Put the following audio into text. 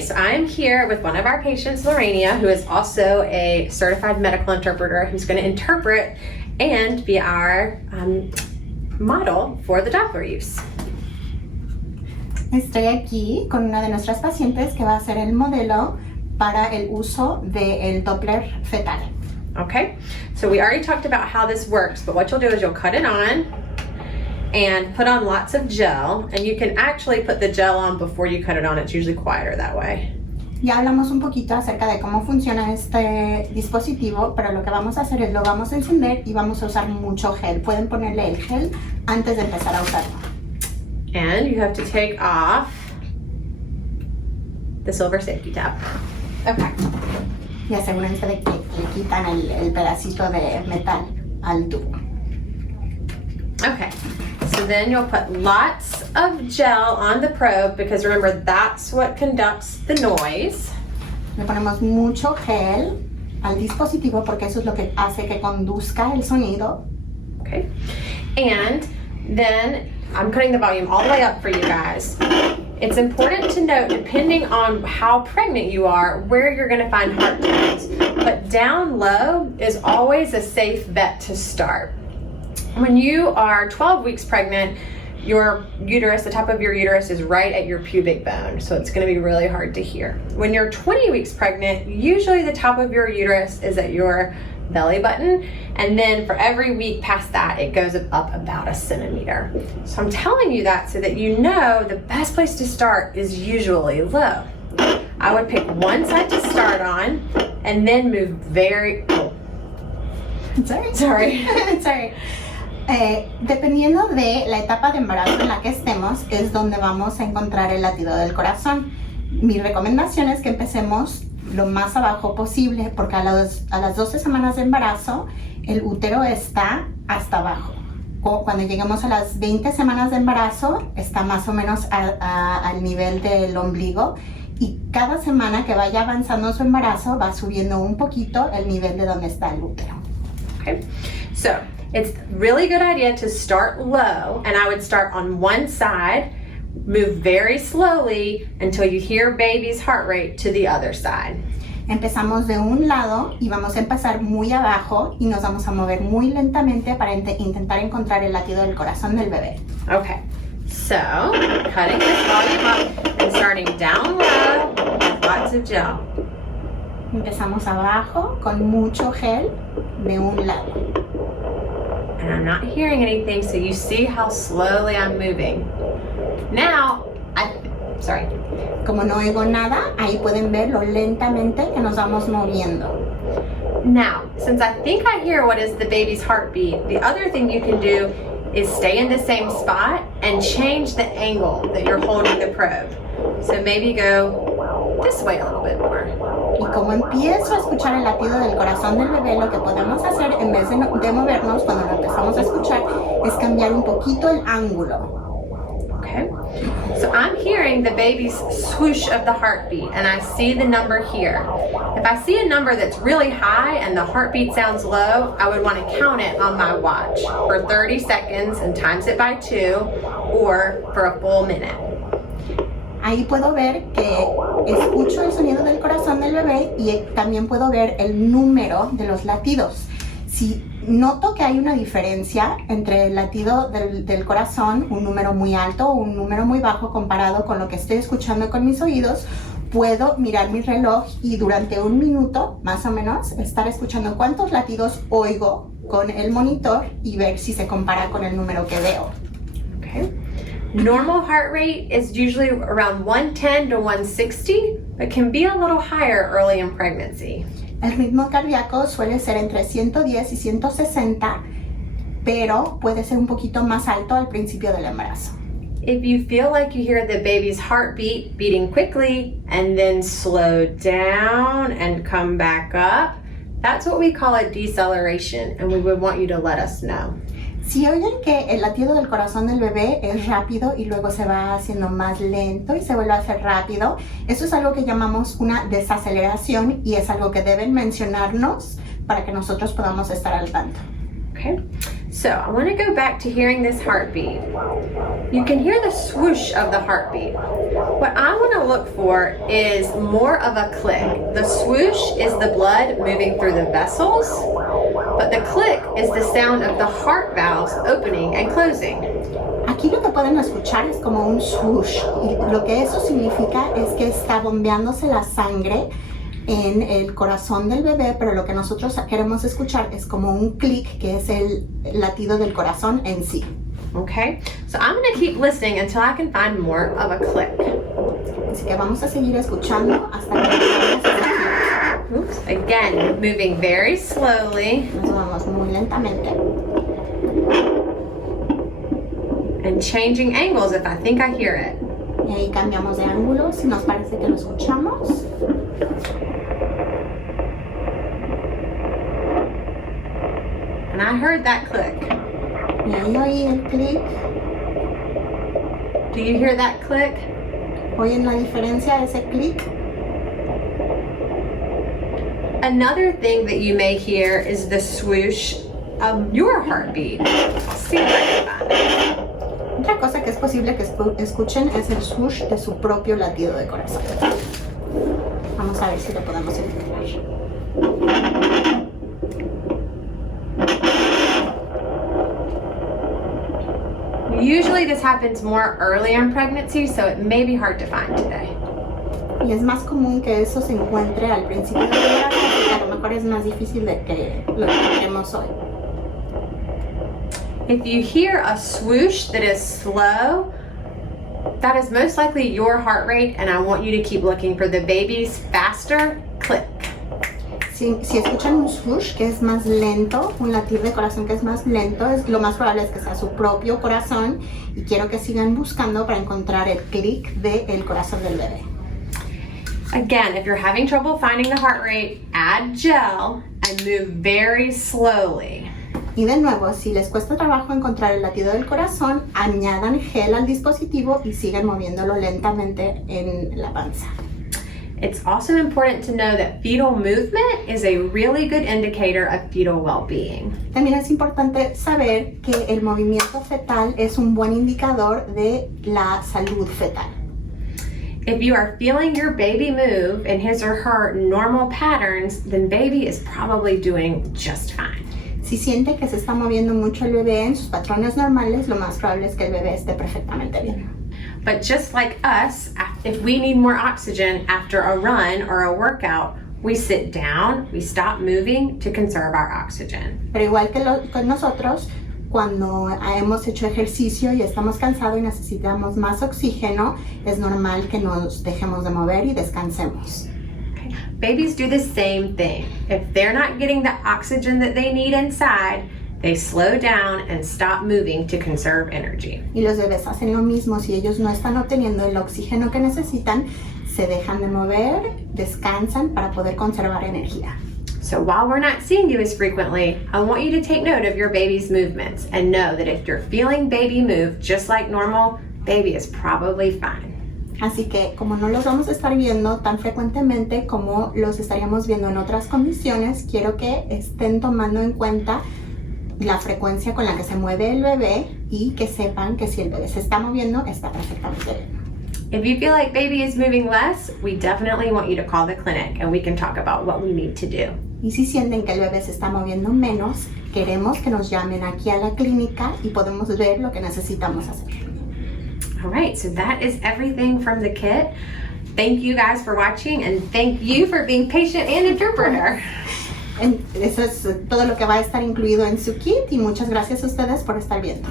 So I'm here with one of our patients, Lorania, who is also a certified medical interpreter who's going to interpret and be our model for the Doppler use. Estoy aquí con una de nuestras pacientes que va a ser el modelo para el uso del Doppler fetal. Okay, so we already talked about how this works, but what you'll do is you'll cut it on and put on lots of gel, and you can actually put the gel on before you cut it on. It's usually quieter that way. Ya hablamos un poquito acerca de cómo funciona este dispositivo, pero lo que vamos a hacer es lo vamos a encender y vamos a usar mucho gel. Pueden ponerle el gel antes de empezar a usarlo. And you have to take off the silver safety tab. Okay. Y asegúrense de que le quitan el pedacito de metal al tubo. Okay, so then you'll put lots of gel on the probe because remember that's what conducts the noise. Le ponemos mucho gel al dispositivo porque eso es lo que hace que conduzca el sonido. Okay, and then I'm cutting the volume all the way up for you guys. It's important to note, depending on how pregnant you are, where you're going to find heart tones. But down low is always a safe bet to start. When you are 12 weeks pregnant, your uterus, the top of your uterus is right at your pubic bone, so it's going to be really hard to hear. When you're 20 weeks pregnant, usually the top of your uterus is at your belly button, and then for every week past that, it goes up about a centimeter. So I'm telling you that so that you know the best place to start is usually low. I would pick one side to start on, and then move very... Sorry. Dependiendo de la etapa de embarazo en la que estemos, es donde vamos a encontrar el latido del corazón. Mi recomendación es que empecemos lo más abajo posible, porque a las 12 semanas de embarazo, el útero está hasta abajo. Cuando lleguemos a las 20 semanas de embarazo, está más o menos al nivel del ombligo. Y cada semana que vaya avanzando su embarazo, va subiendo un poquito el nivel de donde está el útero. Okay, so it's a really good idea to start low, and I would start on one side, move very slowly until you hear baby's heart rate to the other side. Empezamos de un lado y vamos a empezar muy abajo y nos vamos a mover muy lentamente para intentar encontrar el latido del corazón del bebé. Okay, so cutting this volume up and starting down low with lots of gel. Empezamos abajo con mucho gel de un lado. And I'm not hearing anything, so you see how slowly I'm moving. Now, sorry. Como no oigo nada, ahí pueden ver lo lentamente que nos vamos moviendo. Now, since I think I hear what is the baby's heartbeat, the other thing you can do is stay in the same spot and change the angle that you're holding the probe. So maybe go this way a little bit more. Y como empiezo a escuchar el latido del corazón del bebé, lo que podemos hacer en vez de movernos cuando lo empezamos a escuchar es cambiar un poquito el ángulo. Okay, so I'm hearing the baby's swoosh of the heartbeat, and I see the number here. If I see a number that's really high and the heartbeat sounds low, I would want to count it on my watch for 30 seconds and times it by 2, or for a full minute. Ahí puedo ver que escucho el sonido del corazón del bebé y también puedo ver el número de los latidos. Si noto que hay una diferencia entre el latido del corazón, un número muy alto o un número muy bajo comparado con lo que estoy escuchando con mis oídos, puedo mirar mi reloj y durante un minuto, más o menos, estar escuchando cuántos latidos oigo con el monitor y ver si se compara con el número que veo. Okay. Normal heart rate is usually around 110 to 160, but can be a little higher early in pregnancy. El ritmo cardíaco suele ser entre 110 y 160, pero puede ser un poquito más alto al principio del embarazo. If you feel like you hear the baby's heartbeat beating quickly and then slow down and come back up, that's what we call a deceleration, and we would want you to let us know. Si oyen que el latido del corazón del bebé es rápido y luego se va haciendo más lento y se vuelve a hacer rápido, eso es algo que llamamos una desaceleración y es algo que deben mencionarnos para que nosotros podamos estar al tanto. Okay, so I want to go back to hearing this heartbeat. You can hear the swoosh of the heartbeat. What I want to look for is more of a click. The swoosh is the blood moving through the vessels, but the click is the sound of the heart valves opening and closing. Aquí lo que pueden escuchar es como un swoosh, y lo que eso significa es que está bombeándose la sangre en el corazón del bebé, pero lo que nosotros queremos escuchar es como un clic, que es el latido del corazón en sí. Okay, so I'm going to keep listening until I can find more of a click. Así que vamos a seguir escuchando hasta que encontremos ese clic. Oops, again, moving very slowly. Nos vamos muy lentamente. And changing angles if I think I hear it. Y ahí cambiamos de ángulo si nos parece que lo escuchamos. And I heard that click. Y ahí oí el clic. Do you hear that click? ¿Oyen la diferencia de ese clic? Another thing that you may hear is the swoosh of your heartbeat. I'll see if I can find it. Otra cosa que es posible que escuchen es el swoosh de su propio latido de corazón. Vamos a ver si lo podemos encontrar. Usually this happens more early in pregnancy, so it may be hard to find today. Y es más común que eso se encuentre al principio del embarazo, así que a lo mejor es más difícil de que lo encontremos hoy. If you hear a swoosh that is slow, that is most likely your heart rate, and I want you to keep looking for the baby's faster click. Si escuchan un swoosh que es más lento, un latir de corazón que es más lento, lo más probable es que sea su propio corazón, y quiero que sigan buscando para encontrar el clic del corazón del bebé. Again, if you're having trouble finding the heart rate, add gel and move very slowly. Y de nuevo, si les cuesta trabajo encontrar el latido del corazón, añadan gel al dispositivo y sigan moviéndolo lentamente en la panza. It's also important to know that fetal movement is a really good indicator of fetal well-being. También es importante saber que el movimiento fetal es un buen indicador de la salud fetal. If you are feeling your baby move in his or her normal patterns, then baby is probably doing just fine. Si siente que se está moviendo mucho el bebé en sus patrones normales, lo más probable es que el bebé esté perfectamente bien. But just like us, if we need more oxygen after a run or a workout, we sit down, we stop moving to conserve our oxygen. Pero igual que nosotros, cuando hemos hecho ejercicio y estamos cansados y necesitamos más oxígeno, es normal que nos dejemos de mover y descansemos. Okay. Babies do the same thing. If they're not getting the oxygen that they need inside, they slow down and stop moving to conserve energy. Y los bebés hacen lo mismo. Si ellos no están obteniendo el oxígeno que necesitan, se dejan de mover, descansan para poder conservar energía. So while we're not seeing you as frequently, I want you to take note of your baby's movements and know that if you're feeling baby move just like normal, baby is probably fine. Así que como no los vamos a estar viendo tan frecuentemente como los estaríamos viendo en otras condiciones, quiero que estén tomando en cuenta la frecuencia con la que se mueve el bebé y que sepan que si el bebé se está moviendo, está perfectamente bien. If you feel like baby is moving less, we definitely want you to call the clinic and we can talk about what we need to do. Y si sienten que el bebé se está moviendo menos, queremos que nos llamen aquí a la clínica y podemos ver lo que necesitamos hacer. All right, so that is everything from the kit. Thank you guys for watching and thank you for being patient and interpreter. Eso es todo lo que va a estar incluido en su kit y muchas gracias a ustedes por estar viendo.